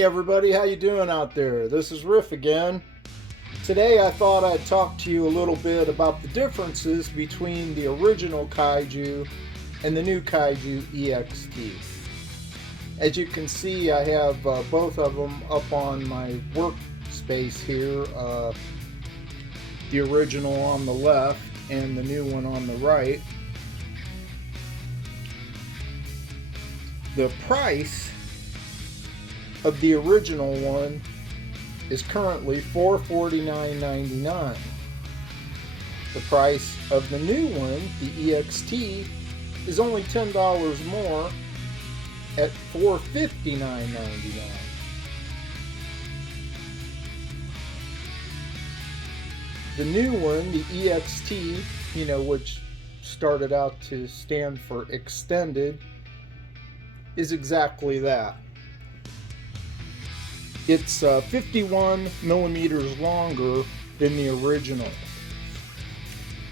Hey everybody, how you doing out there? This is Riff again. Today I thought I'd talk to you a little bit about the differences between the original Kaiju and the new Kaiju EXT. As you can see, I have both of them up on my workspace here. The original on the left and the new one on the right. The price of the original one is currently $449.99. The price of the new one, the EXT, is only $10 more at $459.99. The new one, the EXT, which started out to stand for extended, is exactly that. It's 51 millimeters longer than the original.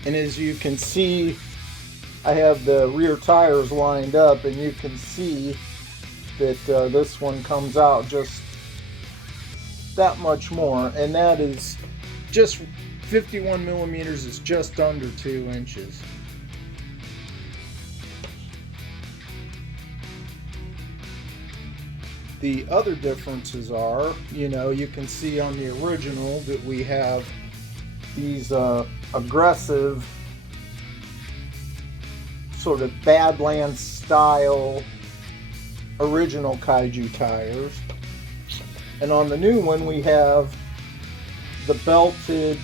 And as you can see, I have the rear tires lined up, and you can see that this one comes out just that much more. And that is just 51 millimeters is just under 2 inches. The other differences are, you can see on the original that we have these aggressive sort of Badlands style original Kaiju tires. And on the new one we have the belted,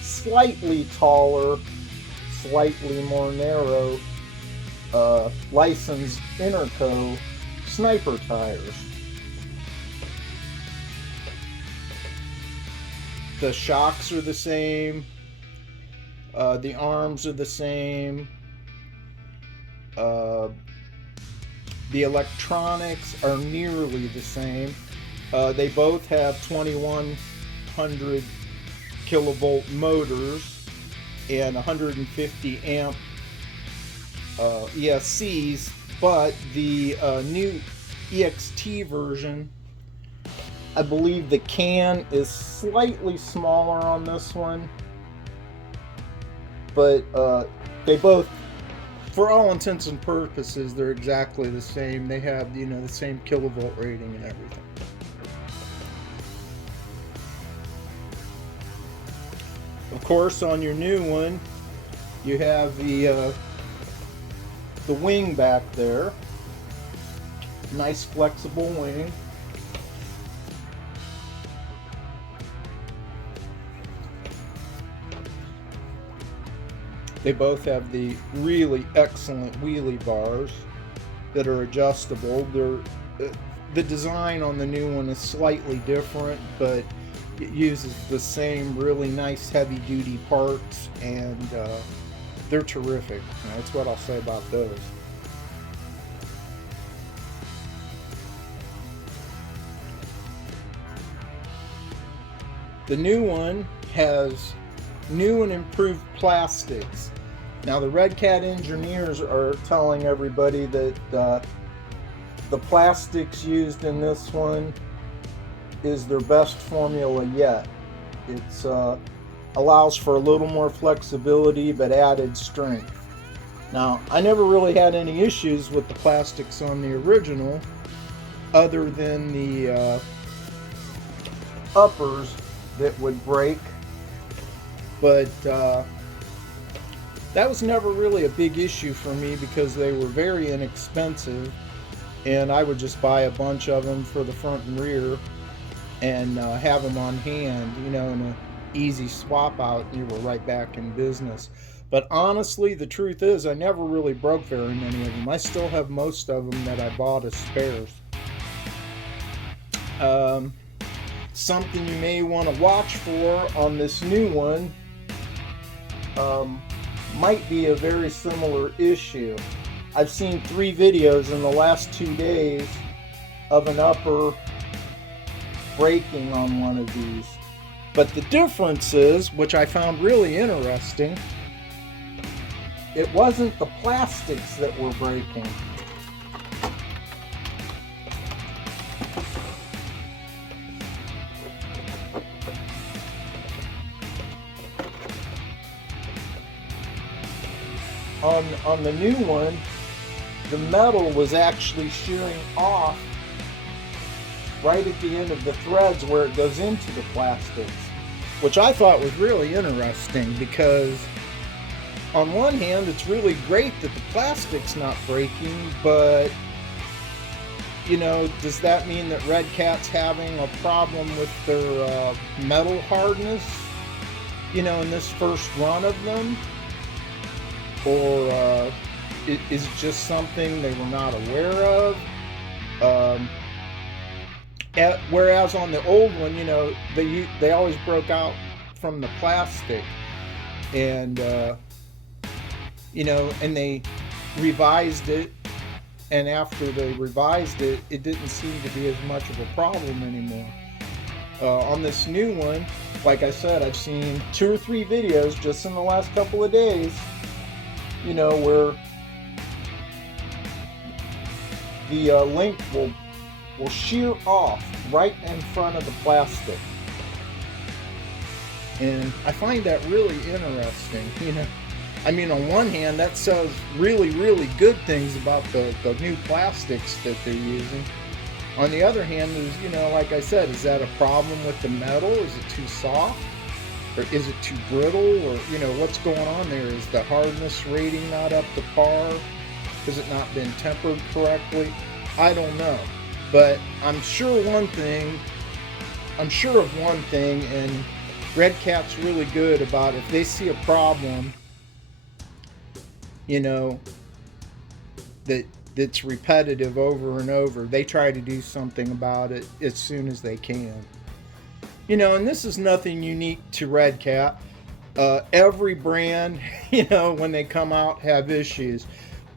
slightly taller, slightly more narrow licensed Interco sniper tires. The shocks are the same, the arms are the same, the electronics are nearly the same. They both have 2100 kilovolt motors and 150 amp ESCs, but the new EXT version, I believe the can is slightly smaller on this one, but they both, for all intents and purposes, they're exactly the same. They have, the same kilovolt rating and everything. Of course, on your new one, you have the wing back there. Nice flexible wing. They both have the really excellent wheelie bars that are adjustable. The design on the new one is slightly different, but it uses the same really nice heavy duty parts, and they're terrific. That's what I'll say about those. The new one has new and improved plastics. Now the Red Cat engineers are telling everybody that the plastics used in this one is their best formula yet. It's allows for a little more flexibility but added strength. Now I never really had any issues with the plastics on the original, other than the uppers that would break, but that was never really a big issue for me because they were very inexpensive, and I would just buy a bunch of them for the front and rear and have them on hand, in an easy swap out, and you were right back in business. But honestly, the truth is, I never really broke very many of them. I still have most of them that I bought as spares. Something you may want to watch for on this new one might be a very similar issue. I've seen 3 videos in the last 2 days of an upper breaking on one of these. But the difference is, which I found really interesting, it wasn't the plastics that were breaking. on the new one, the metal was actually shearing off right at the end of the threads where it goes into the plastics, which I thought was really interesting, because on one hand it's really great that the plastic's not breaking, but you know, does that mean that Red Cat's having a problem with their metal hardness, you know, in this first run of them? Or is it just something they were not aware of? Whereas on the old one, you know, they always broke out from the plastic, and you know, and they revised it, and after they revised it, it didn't seem to be as much of a problem anymore. On this new one, like I said, I've seen 2 or 3 videos just in the last couple of days, you know, where the link will shear off right in front of the plastic. And I find that really interesting, you know. I mean, on one hand, that says really, really good things about the new plastics that they're using. On the other hand, is, you know, like I said, is that a problem with the metal? Is it too soft? Or is it too brittle? Or, you know, what's going on there? Is the hardness rating not up to par? Has it not been tempered correctly? I don't know. But I'm sure of one thing, and Red Cat's really good about, if they see a problem, you know, that's repetitive over and over, they try to do something about it as soon as they can. You know, and this is nothing unique to Red Cat. Every brand, you know, when they come out, have issues.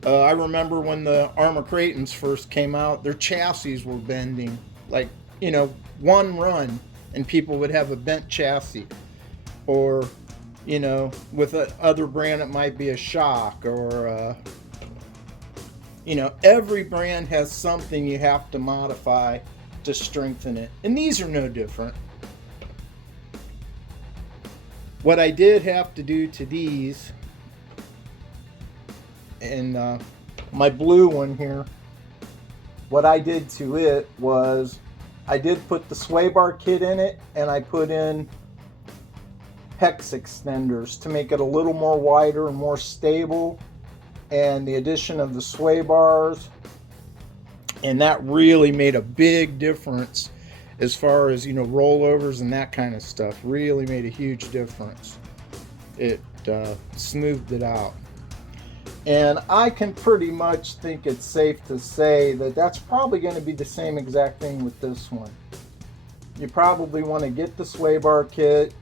I remember when the Armor Creightons first came out, their chassis were bending. Like, you know, one run, and people would have a bent chassis. Or, you know, with a other brand, it might be a shock, or, you know, every brand has something you have to modify to strengthen it. And these are no different. What I did have to do to these, and my blue one here, what I did to it was, I did put the sway bar kit in it, and I put in hex extenders to make it a little more wider and more stable, and the addition of the sway bars, and that really made a big difference as far as, you know, rollovers and that kind of stuff. Really made a huge difference. It smoothed it out, and I can pretty much think it's safe to say that that's probably going to be the same exact thing with this one. You probably want to get the sway bar kit,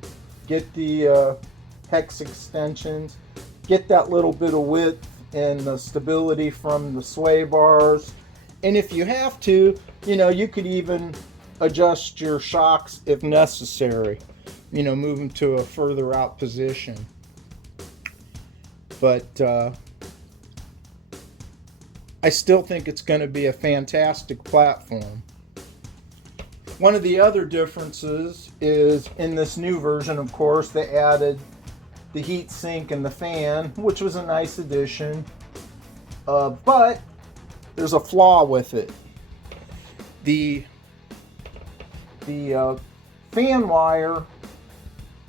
get the hex extensions, get that little bit of width and the stability from the sway bars, and if you have to, you know, you could even adjust your shocks if necessary, you know, move them to a further out position. But I still think it's going to be a fantastic platform. One of the other differences is, in this new version, of course, they added the heat sink and the fan, which was a nice addition. But there's a flaw with it. The fan wire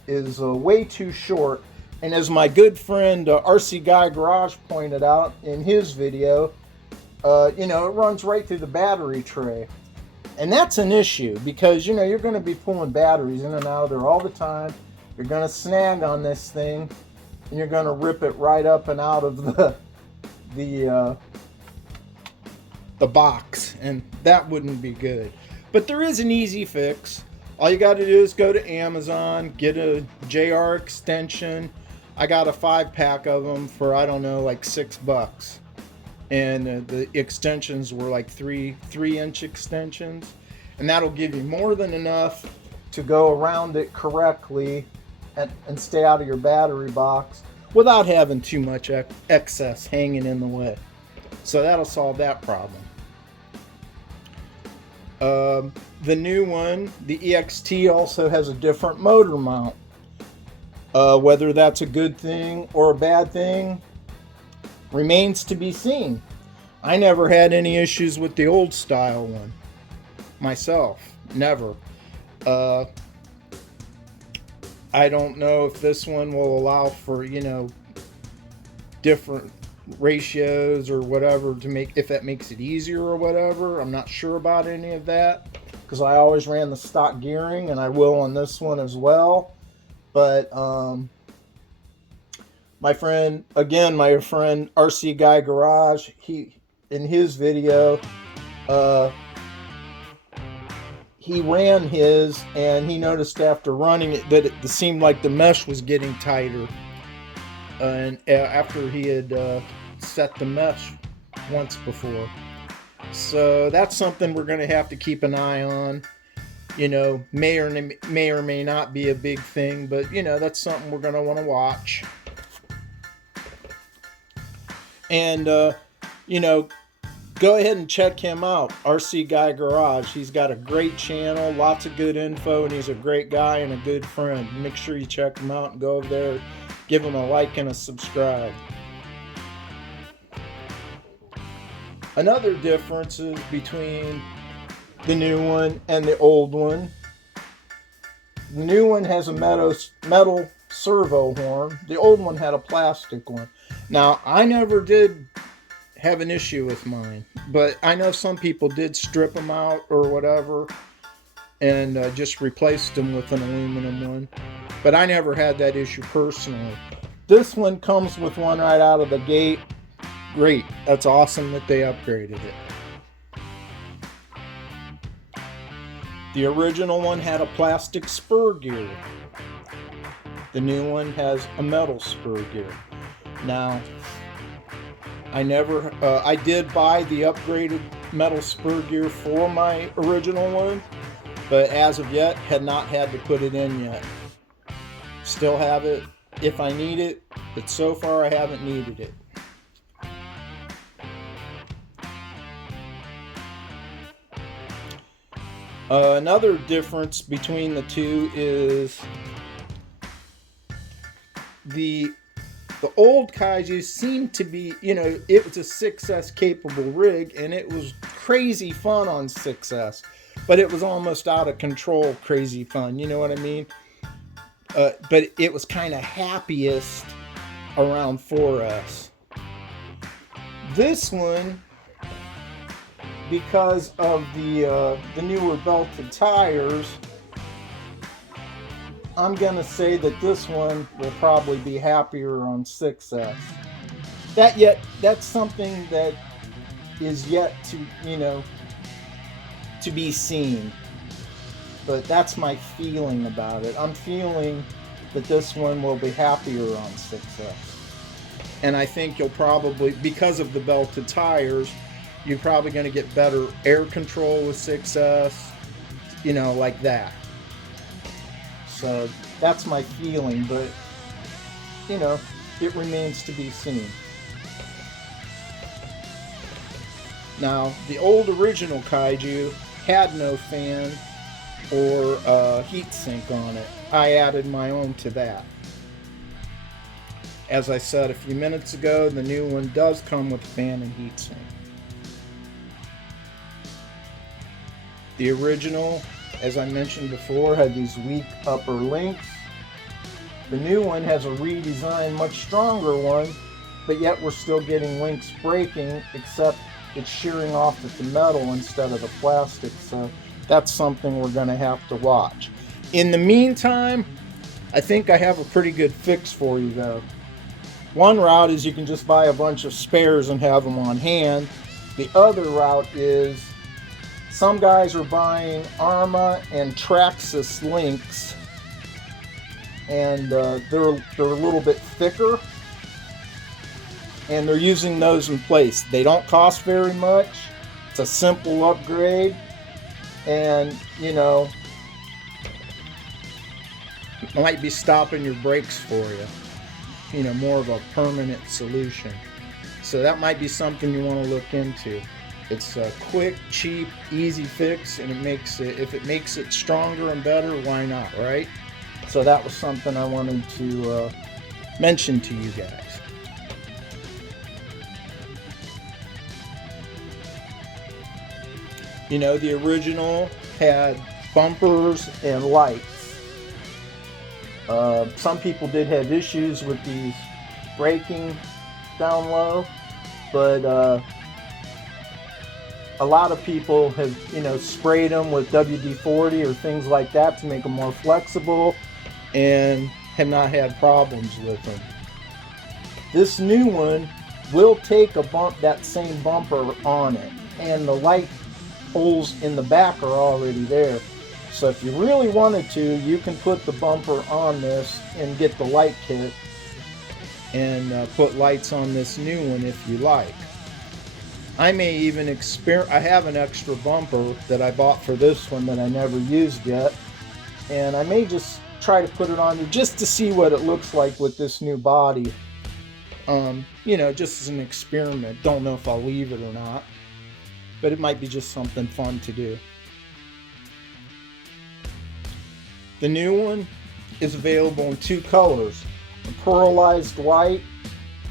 is way too short, and as my good friend RC Guy Garage pointed out in his video, you know, it runs right through the battery tray. And that's an issue, because, you know, you're going to be pulling batteries in and out of there all the time. You're going to snag on this thing, and you're going to rip it right up and out of the box, and that wouldn't be good. But there is an easy fix. All you got to do is go to Amazon, get a JR extension. I got a 5-pack of them for, I don't know, like $6. And the extensions were like 3-inch extensions, and that'll give you more than enough to go around it correctly and stay out of your battery box without having too much excess hanging in the way. So that'll solve that problem. The new one, the EXT, also has a different motor mount. Whether that's a good thing or a bad thing, remains to be seen. I never had any issues with the old style one myself. Never. I don't know if this one will allow for, different ratios or whatever to make, if that makes it easier or whatever. I'm not sure about any of that because I always ran the stock gearing, and I will on this one as well. But my friend RC Guy Garage, he in his video, he ran his, and he noticed after running it that it seemed like the mesh was getting tighter. And after he had set the mesh once before. So that's something we're going to have to keep an eye on. May or may not be a big thing, but that's something we're going to want to watch. And go ahead and check him out, RC Guy Garage. He's got a great channel, lots of good info, and he's a great guy and a good friend. Make sure you check him out and go over there, give him a like and a subscribe. Another difference is between the new one and the old one. The new one has a metal servo horn. The old one had a plastic one. Now, I never did have an issue with mine, but I know some people did strip them out or whatever and just replaced them with an aluminum one, but I never had that issue personally. This one comes with one right out of the gate. Great. That's awesome that they upgraded it. The original one had a plastic spur gear. The new one has a metal spur gear. Now, I did buy the upgraded metal spur gear for my original one, but as of yet, had not had to put it in yet. Still have it if I need it, but so far I haven't needed it. Another difference between the two is the old Kaiju seemed to be, it was a 6S capable rig, and it was crazy fun on 6S, but it was almost out of control crazy fun, you know what I mean? But it was kind of happiest around 4S. This one, because of the newer belted tires, I'm going to say that this one will probably be happier on 6S. That's something that is yet to, to be seen. But that's my feeling about it. I'm feeling that this one will be happier on 6S. And I think you'll probably, because of the belted tires, you're probably going to get better air control with 6S, like that. So that's my feeling, but it remains to be seen. Now, the old original Kaiju had no fan or heat sink on it. I added my own to that. As I said a few minutes ago, the new one does come with a fan and heat sink. The original, as I mentioned before, had these weak upper links. The new one has a redesigned, much stronger one, but yet we're still getting links breaking, except it's shearing off at the metal instead of the plastic, so that's something we're going to have to watch. In the meantime, I think I have a pretty good fix for you, though. One route is you can just buy a bunch of spares and have them on hand. The other route is some guys are buying Arma and Traxxas links, and they're a little bit thicker, and they're using those in place. They don't cost very much. It's a simple upgrade, and it might be stopping your brakes for you. More of a permanent solution. So that might be something you want to look into. It's a quick, cheap, easy fix, and if it makes it stronger and better, why not, right? So that was something I wanted to mention to you guys. You know, the original had bumpers and lights. Some people did have issues with these braking down low, but a lot of people have, you know, sprayed them with WD-40 or things like that to make them more flexible and have not had problems with them. This new one will take a bump, that same bumper on it, and the light holes in the back are already there. So if you really wanted to, you can put the bumper on this and get the light kit and put lights on this new one if you like. I may even I have an extra bumper that I bought for this one that I never used yet, and I may just try to put it on there just to see what it looks like with this new body. You know, just as an experiment. Don't know if I'll leave it or not, but it might be just something fun to do. The new one is available in two colors, a pearlized white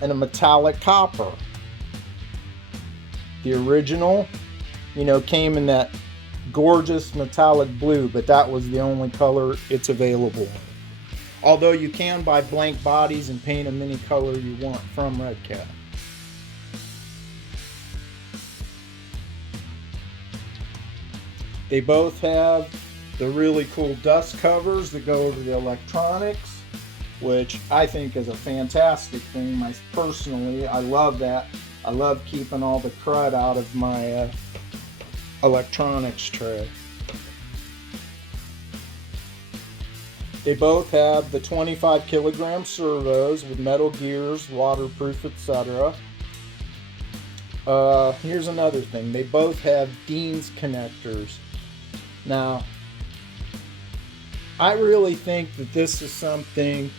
and a metallic copper. The original, you know, came in that gorgeous metallic blue, but that was the only color it's available in. Although you can buy blank bodies and paint them any color you want from Red Cat. They both have the really cool dust covers that go over the electronics, which I think is a fantastic thing. Personally, I love that. I love keeping all the crud out of my electronics tray. They both have the 25 kilogram servos with metal gears, waterproof, etc. Here's another thing. They both have Dean's connectors. Now, I really think that this is something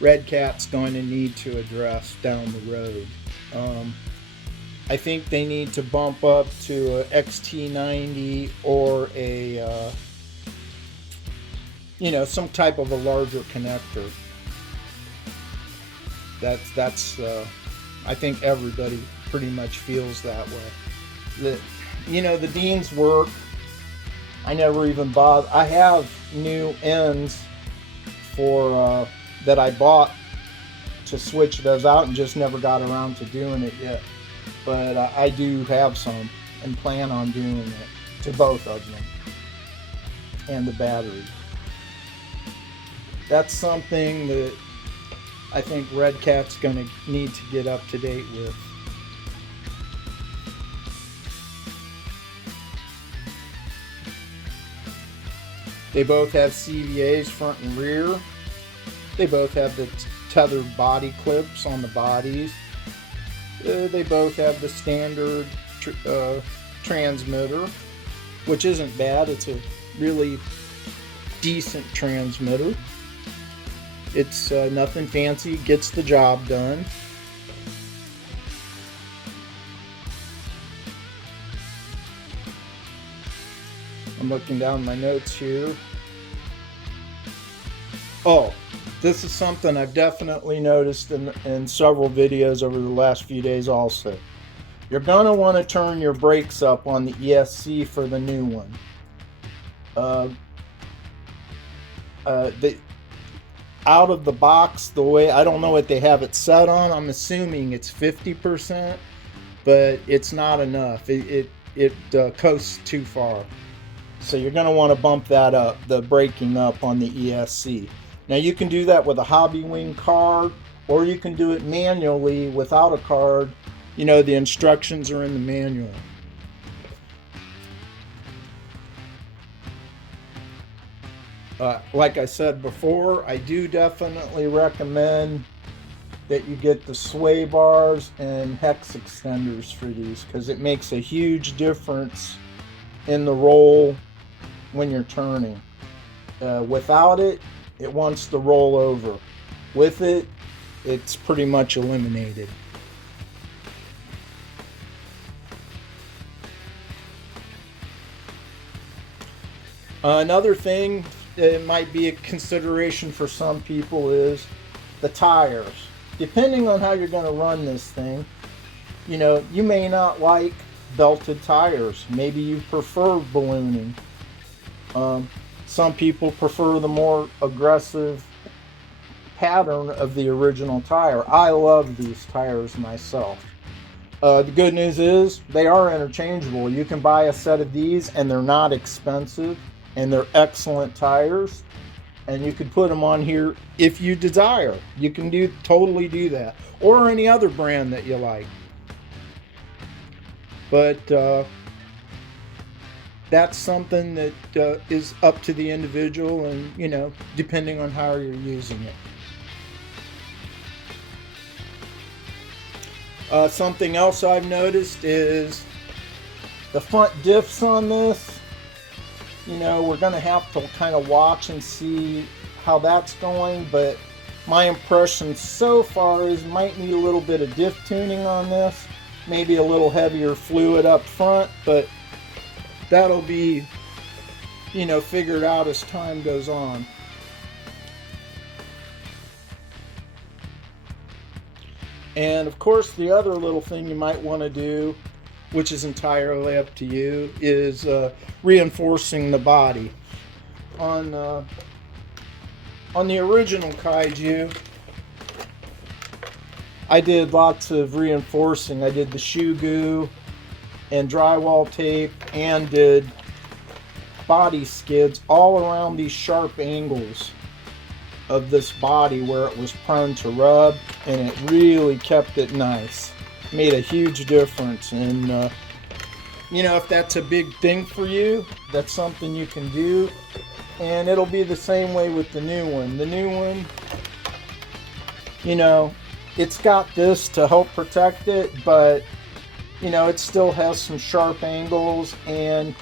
Red Cat's going to need to address down the road. I think they need to bump up to a XT90 or a, you know, some type of a larger connector. That's I think everybody pretty much feels that way. You know, the Deans work. I never even bother. I have new ends for that I bought to switch those out and just never got around to doing it yet. But I do have some and plan on doing it to both of them and the battery. That's something that I think Red Cat's going to need to get up to date with. They both have CVAs front and rear. They both have the tethered body clips on the bodies. They both have the standard transmitter, which isn't bad. It's a really decent transmitter. It's nothing fancy, gets the job done. I'm looking down my notes here. Oh, this is something I've definitely noticed in several videos over the last few days also. You're going to want to turn your brakes up on the ESC for the new one. Out of the box, the way, I don't know what they have it set on. I'm assuming it's 50%, but it's not enough. It coasts too far. So you're going to want to bump that up, the braking up on the ESC. Now you can do that with a Hobby Wing card, or you can do it manually without a card. You know, the instructions are in the manual. Like I said before, I do definitely recommend that you get the sway bars and hex extenders for these, because it makes a huge difference in the roll when you're turning. Without it, it wants to roll over. With it, it's pretty much eliminated. Another thing that might be a consideration for some people is the tires. Depending on how you're going to run this thing, you know, you may not like belted tires. Maybe you prefer ballooning. Some people prefer the more aggressive pattern of the original tire. I love these tires myself. The good news is they are interchangeable. You can buy a set of these and they're not expensive and they're excellent tires, and you can put them on here if you desire. You can totally do that, or any other brand that you like. But that's something that is up to the individual, and depending on how you're using it. Something else I've noticed is the front diffs on this. We're going to have to kind of watch and see how that's going, but my impression so far is might need a little bit of diff tuning on this, maybe a little heavier fluid up front, but that'll be figured out as time goes on. And of course, the other little thing you might want to do, which is entirely up to you, is reinforcing the body. On the original Kaiju, I did lots of reinforcing. I did the shoe goo and drywall tape, and did body skids all around these sharp angles of this body where it was prone to rub, and it really kept it nice. Made a huge difference. And if that's a big thing for you, that's something you can do. And it'll be the same way with the new one. The new one, it's got this to help protect it, but it still has some sharp angles, and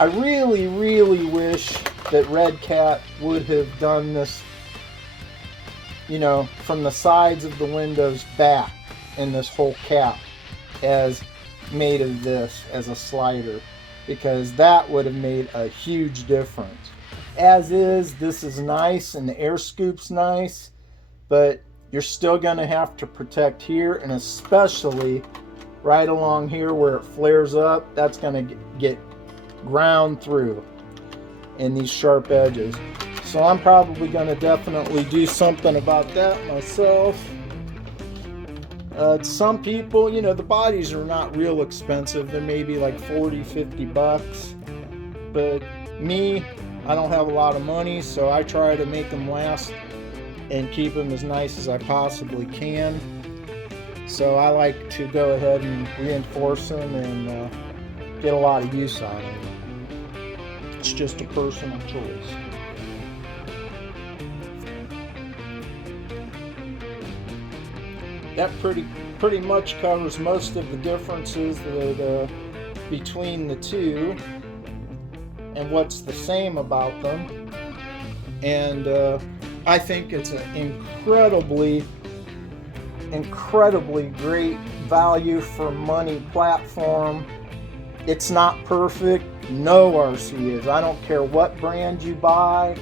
I really, really wish that Red Cat would have done this, from the sides of the windows back, in this whole cap as made of this as a slider, because that would have made a huge difference. As is, this is nice and the air scoop's nice, but you're still going to have to protect here, and especially right along here where it flares up. That's going to get ground through in these sharp edges. So I'm probably going to definitely do something about that myself. Some people, the bodies are not real expensive. They're maybe like $40-50. But me, I don't have a lot of money, so I try to make them last and keep them as nice as I possibly can. So I like to go ahead and reinforce them and get a lot of use out of them. It's just a personal choice. That pretty much covers most of the differences that between the two and what's the same about them. And I think it's an incredibly great value for money platform. It's not perfect. No RC is. I don't care what brand you buy.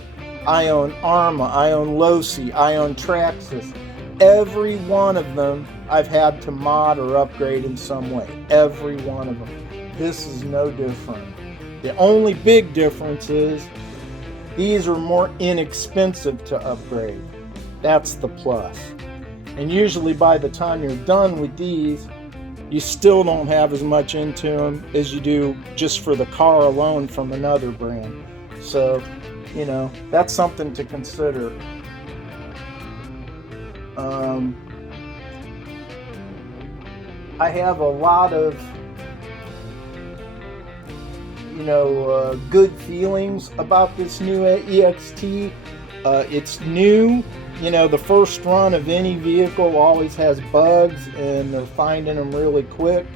I own Arma, I own Losi, I own Traxxas. Every one of them I've had to mod or upgrade in some way. Every one of them. This is no different. The only big difference is these are more inexpensive to upgrade. That's the plus. And usually by the time you're done with these, you still don't have as much into them as you do just for the car alone from another brand. So, that's something to consider. I have a lot of, good feelings about this new EXT. It's new. The first run of any vehicle always has bugs, and they're finding them really quick.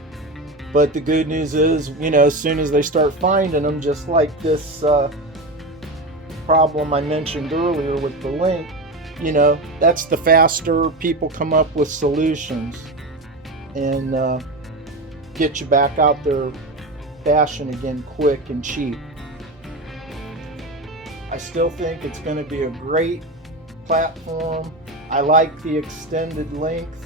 But the good news is, as soon as they start finding them, just like this problem I mentioned earlier with the link, that's the faster people come up with solutions and get you back out there bashing again quick and cheap. I still think it's going to be a great platform. I like the extended length.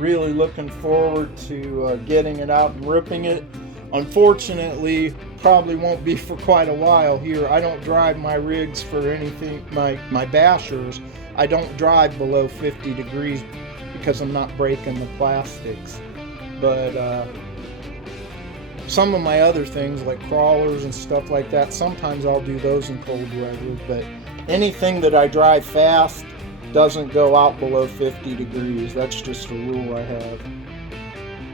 Really looking forward to getting it out and ripping it. Unfortunately, probably won't be for quite a while here. I don't drive my rigs for anything, my bashers. I don't drive below 50 degrees because I'm not breaking the plastics. But some of my other things like crawlers and stuff like that, sometimes I'll do those in cold weather. But anything that I drive fast doesn't go out below 50 degrees. That's just a rule I have.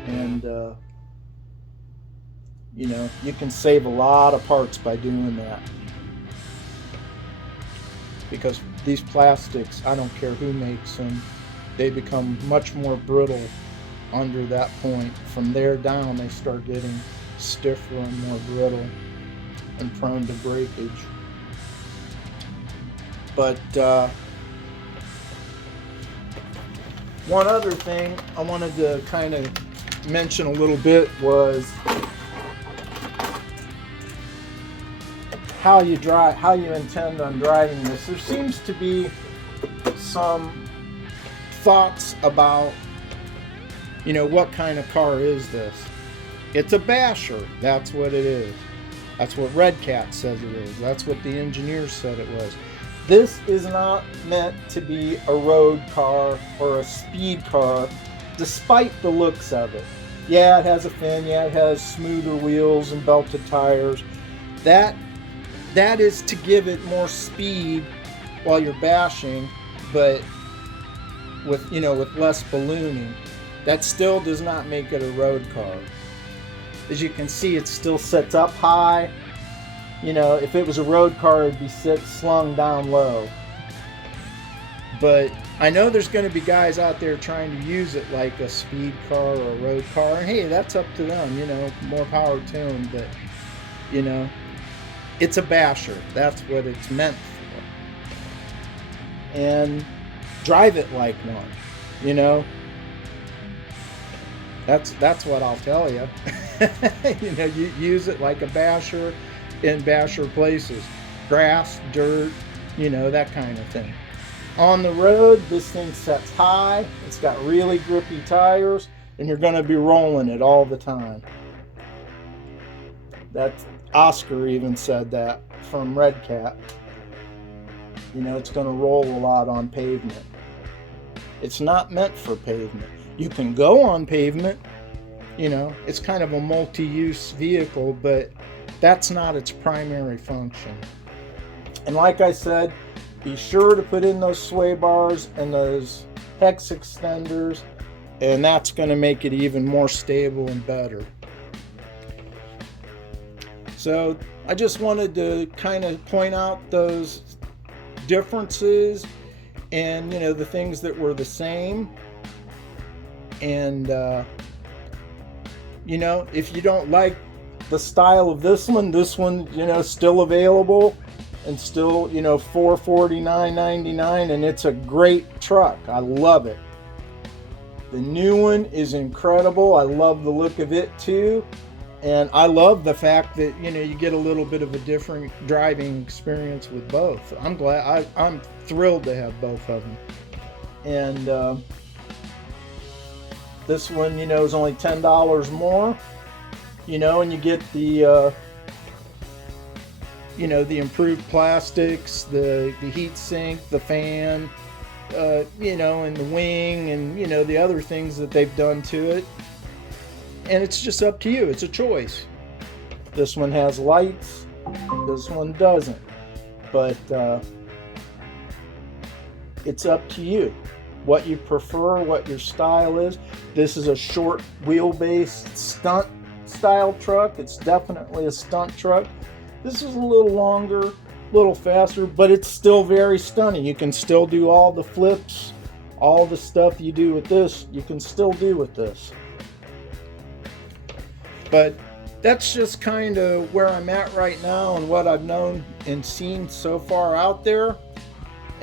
And you know, you can save a lot of parts by doing that. Because these plastics, I don't care who makes them, they become much more brittle under that point. From there down, they start getting stiffer and more brittle and prone to breakage. But one other thing I wanted to kind of mention a little bit was how you intend on driving this. There seems to be some thoughts about, you know, what kind of car is this? It's a basher. That's what it is. That's what Red Cat says it is. That's what the engineers said it was. This is not meant to be a road car or a speed car, despite the looks of it. Yeah, it has a fin. Yeah, it has smoother wheels and belted tires. That is to give it more speed while you're bashing, but with, you know, with less ballooning. That still does not make it a road car. As you can see, it still sits up high. You know, if it was a road car, it'd be slung down low. But I know there's going to be guys out there trying to use it like a speed car or a road car, and hey, that's up to them. You know, more power to them. But you know, it's a basher. That's what it's meant for. And drive it like one. You know, that's what I'll tell you. You know, you use it like a basher in basher places. Grass, dirt, you know, that kind of thing. On the road, this thing sets high. It's got really grippy tires, and you're going to be rolling it all the time. Oscar even said that from Red Cat. You know, it's going to roll a lot on pavement. It's not meant for pavement. You can go on pavement. You know, it's kind of a multi-use vehicle, but that's not its primary function. And like I said, be sure to put in those sway bars and those hex extenders, and that's going to make it even more stable and better. So I just wanted to kind of point out those differences and, you know, the things that were the same. And you know, if you don't like the style of this one, you know, still available and still, you know, $449.99, and it's a great truck. I love it. The new one is incredible. I love the look of it too, and I love the fact that, you know, you get a little bit of a different driving experience with both. I'm thrilled to have both of them. And this one, you know, is only $10 more, you know, and you get the, you know, the improved plastics, the heat sink, the fan, you know, and the wing, and, you know, the other things that they've done to it. And it's just up to you. It's a choice. This one has lights. This one doesn't. But it's up to you. What you prefer, what your style is. This is a short wheelbase stunt style truck. It's definitely a stunt truck. This is a little longer, a little faster, but it's still very stunning. You can still do all the flips, all the stuff you do with this, you can still do with this. But that's just kind of where I'm at right now and what I've known and seen so far out there.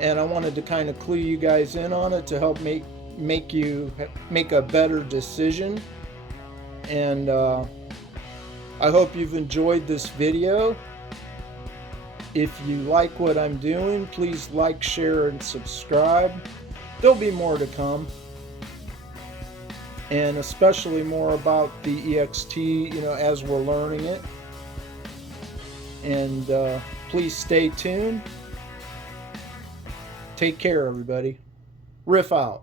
And I wanted to kind of clue you guys in on it to help make you make a better decision. And I hope you've enjoyed this video. If you like what I'm doing, please like, share, and subscribe. There'll be more to come. and especially more about the EXT, as we're learning it. And please stay tuned. Take care, everybody. Riff out.